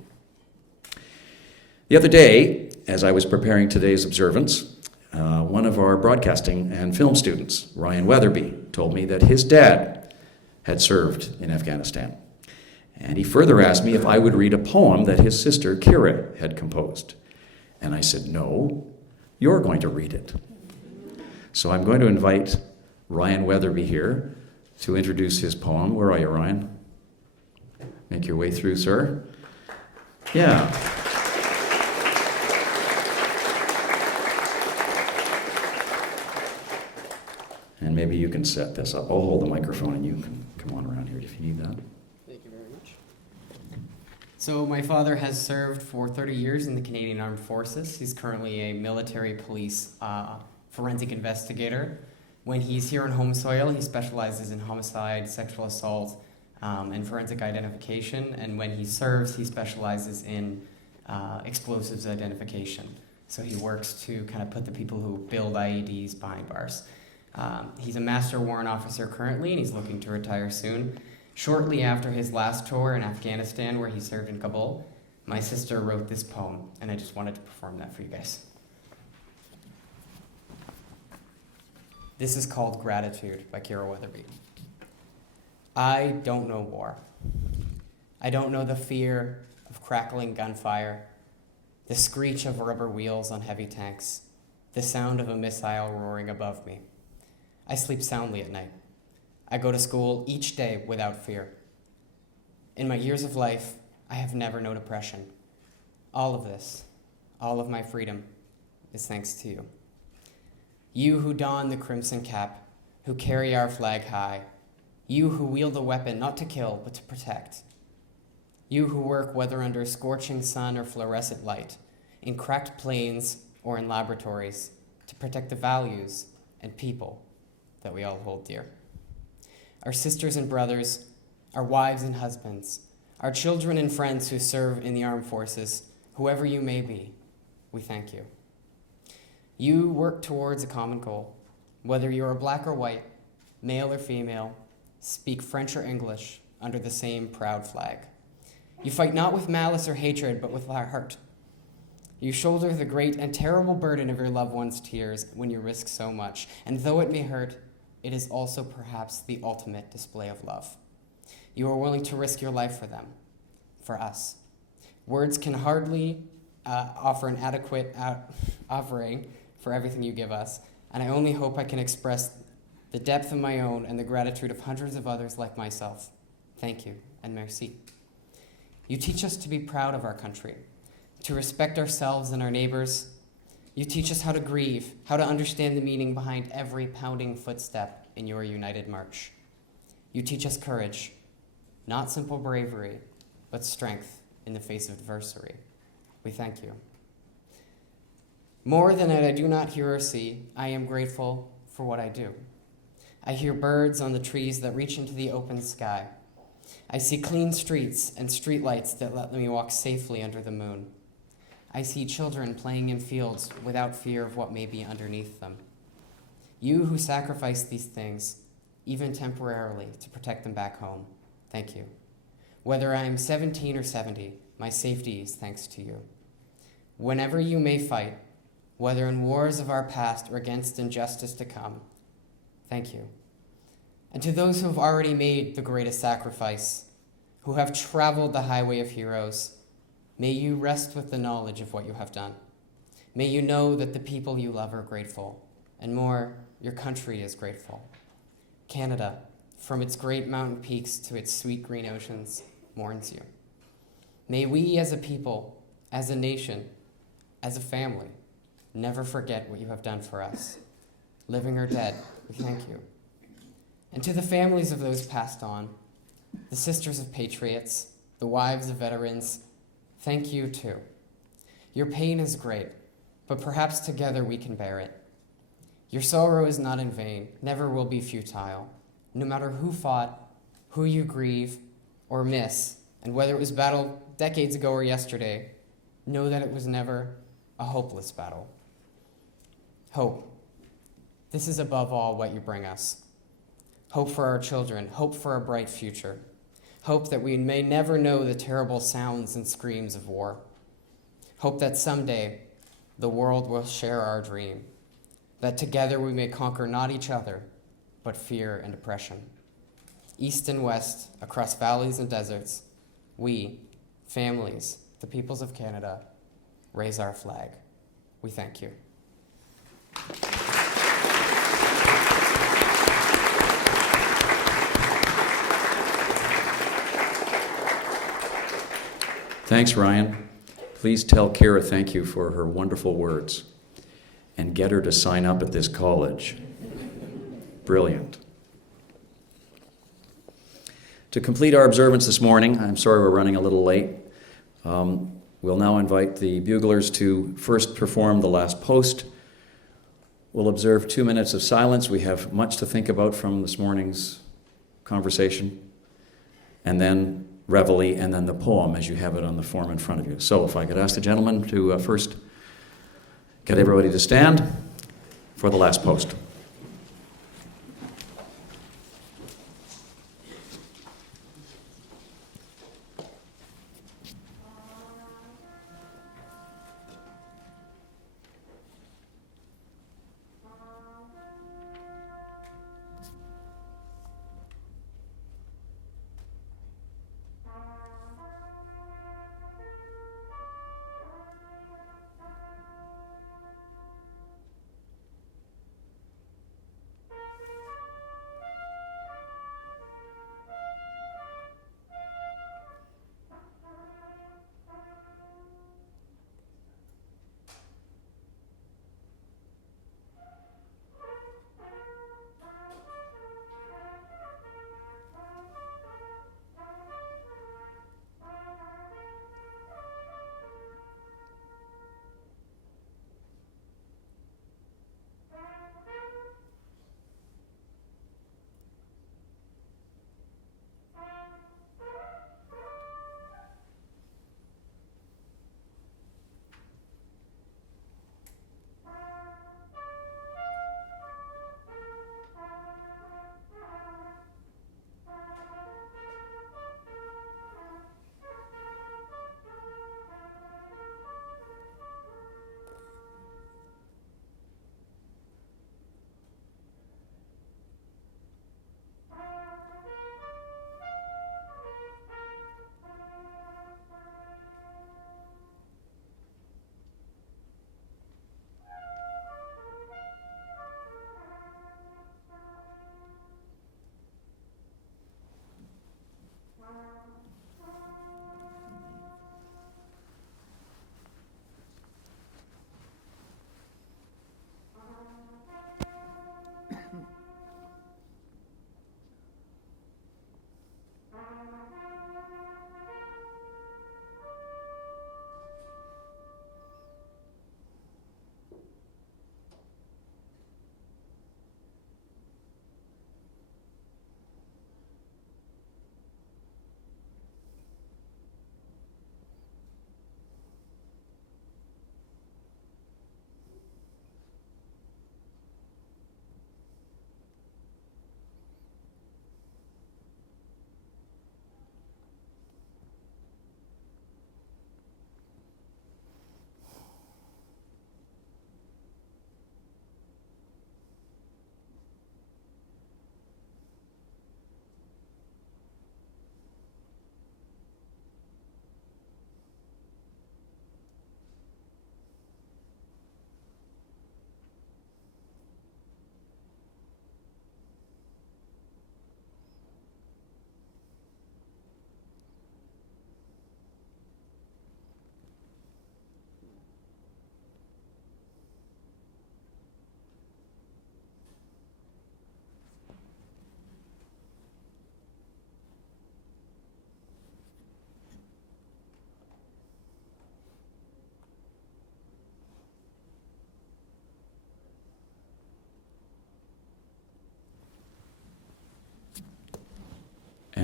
The other day, as I was preparing today's observance, one of our broadcasting and film students, Ryan Weatherby, told me that his dad had served in Afghanistan. And he further asked me if I would read a poem that his sister, Kira, had composed. And I said, no, you're going to read it. So I'm going to invite Ryan Weatherby here to introduce his poem. Where are you, Ryan? Make your way through, sir. Yeah. And maybe you can set this up. I'll hold the microphone and you can come on around here if you need that. Thank you very much. So my father has served for 30 years in the Canadian Armed Forces. He's currently a military police forensic investigator. When he's here on home soil, he specializes in homicide, sexual assault, and forensic identification. And when he serves, he specializes in explosives identification. So he works to kind of put the people who build IEDs behind bars. He's a master warrant officer currently, and he's looking to retire soon. Shortly after his last tour in Afghanistan, where he served in Kabul, my sister wrote this poem, and I just wanted to perform that for you guys. This is called Gratitude by Kira Weatherby. I don't know war. I don't know the fear of crackling gunfire, the screech of rubber wheels on heavy tanks, the sound of a missile roaring above me. I sleep soundly at night. I go to school each day without fear. In my years of life, I have never known oppression. All of this, all of my freedom, is thanks to you. You who don the crimson cap, who carry our flag high. You who wield a weapon not to kill, but to protect. You who work whether under scorching sun or fluorescent light, in cracked plains or in laboratories, to protect the values and people that we all hold dear. Our sisters and brothers, our wives and husbands, our children and friends who serve in the armed forces, whoever you may be, we thank you. You work towards a common goal, whether you are black or white, male or female, speak French or English under the same proud flag. You fight not with malice or hatred, but with our heart. You shoulder the great and terrible burden of your loved one's tears when you risk so much, and though it may hurt, it is also perhaps the ultimate display of love. You are willing to risk your life for them, for us. Words can hardly offer an adequate offering for everything you give us, and I only hope I can express the depth of my own and the gratitude of hundreds of others like myself. Thank you, and merci. You teach us to be proud of our country, to respect ourselves and our neighbors. You teach us how to grieve, how to understand the meaning behind every pounding footstep in your united march. You teach us courage, not simple bravery, but strength in the face of adversity. We thank you. More than I do not hear or see, I am grateful for what I do. I hear birds on the trees that reach into the open sky. I see clean streets and streetlights that let me walk safely under the moon. I see children playing in fields without fear of what may be underneath them. You who sacrifice these things, even temporarily, to protect them back home, thank you. Whether I am 17 or 70, my safety is thanks to you. Whenever you may fight, whether in wars of our past or against injustice to come, thank you. And to those who have already made the greatest sacrifice, who have traveled the highway of heroes, may you rest with the knowledge of what you have done. May you know that the people you love are grateful, and more, your country is grateful. Canada, from its great mountain peaks to its sweet green oceans, mourns you. May we as a people, as a nation, as a family, never forget what you have done for us. Living or dead, we thank you. And to the families of those passed on, the sisters of patriots, the wives of veterans, thank you too. Your pain is great, but perhaps together we can bear it. Your sorrow is not in vain, never will be futile. No matter who fought, who you grieve or miss, and whether it was battle decades ago or yesterday, know that it was never a hopeless battle. Hope. This is above all what you bring us. Hope for our children, hope for a bright future. Hope that we may never know the terrible sounds and screams of war. Hope that someday the world will share our dream, that together we may conquer not each other, but fear and oppression. East and west, across valleys and deserts, we, families, the peoples of Canada, raise our flag. We thank you. Thanks, Ryan. Please tell Kira thank you for her wonderful words and get her to sign up at this college. Brilliant. To complete our observance this morning, I'm sorry we're running a little late. We'll now invite the buglers to first perform the last post. We'll observe 2 minutes of silence. We have much to think about from this morning's conversation. And then reveille, and then the poem as you have it on the form in front of you. So if I could ask the gentleman to first get everybody to stand for the last post.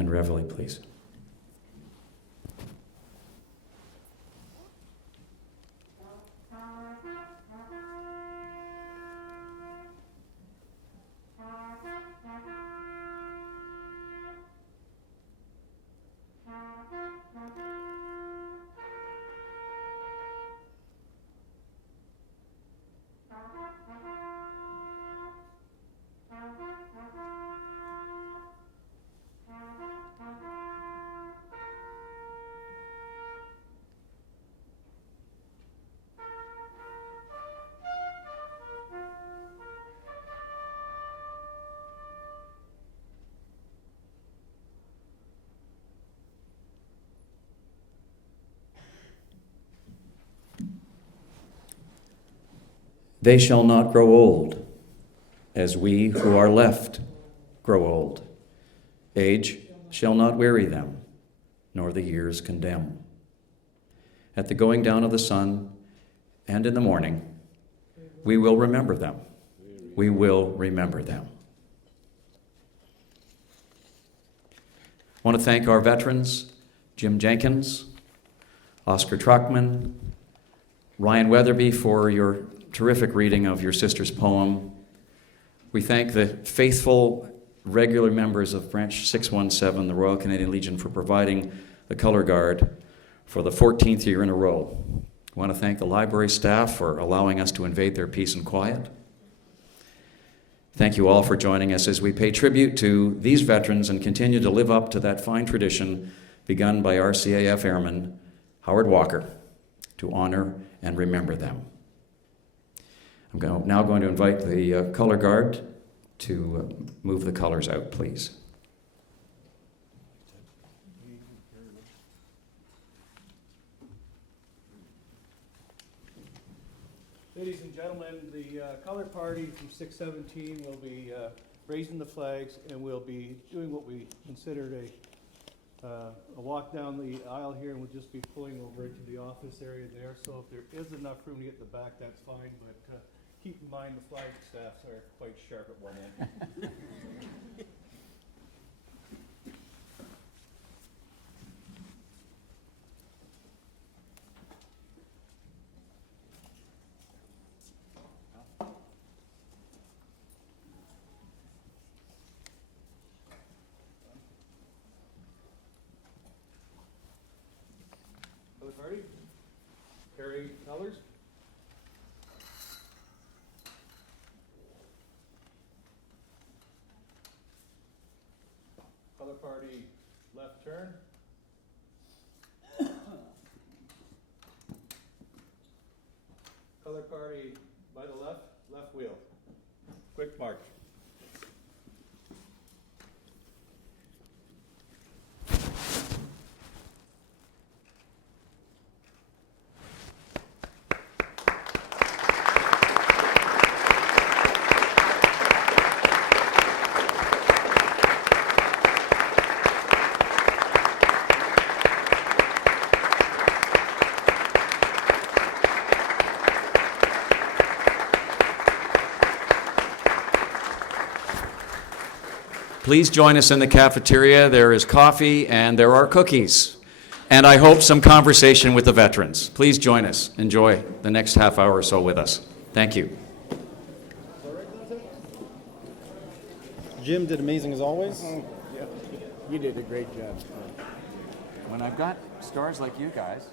and reveille, please. They shall not grow old, as we who are left grow old. Age shall not weary them, nor the years condemn. At the going down of the sun and in the morning, we will remember them. We will remember them. I want to thank our veterans, Jim Jenkins, Oscar Trachmann, Ryan Weatherby, for your terrific reading of your sister's poem. We thank the faithful, regular members of Branch 617, the Royal Canadian Legion, for providing the color guard for the 14th year in a row. I want to thank the library staff for allowing us to invade their peace and quiet. Thank you all for joining us as we pay tribute to these veterans and continue to live up to that fine tradition begun by RCAF Airman Howard Walker to honor and remember them. I'm now going to invite the color guard to move the colors out, please. Ladies and gentlemen, the color party from 617 will be raising the flags, and we'll be doing what we considered a walk down the aisle here, and we'll just be pulling over into the office area there. So if there is enough room to get the back, that's fine, but keep in mind the flag staffs are quite sharp at one end. Color party, carry colors. Color party, left turn. Color party, by the left, left wheel. Quick march. Please join us in the cafeteria. There is coffee and there are cookies. And I hope some conversation with the veterans. Please join us. Enjoy the next half hour or so with us. Thank you. Jim did amazing as always. Yeah, you did a great job. When I've got stars like you guys,